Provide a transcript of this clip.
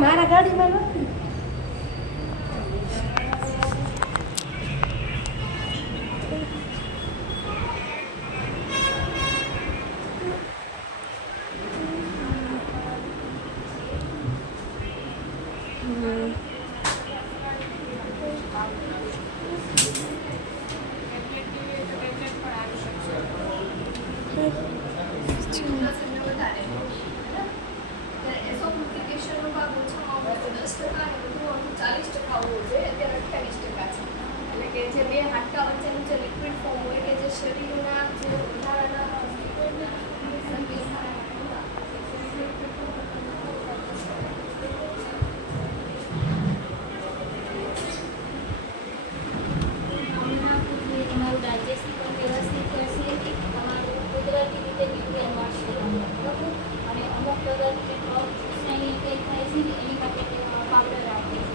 મારા ગાડીમાં નથી. જે બે હાડકા વચ્ચેનું જે લિક્વિડ ફોર્મ હોય કે જે શરીરના જે વધારાના તમારું ડાયજેસ્ટ પણ વ્યવસ્થિત કરશે, તમારું કુદરતી રીતે ન્યુટ્રિયન મળશે અને અમુક પ્રકારની કંઈ થાય છે ને એની માટે પાવડર આપે છે.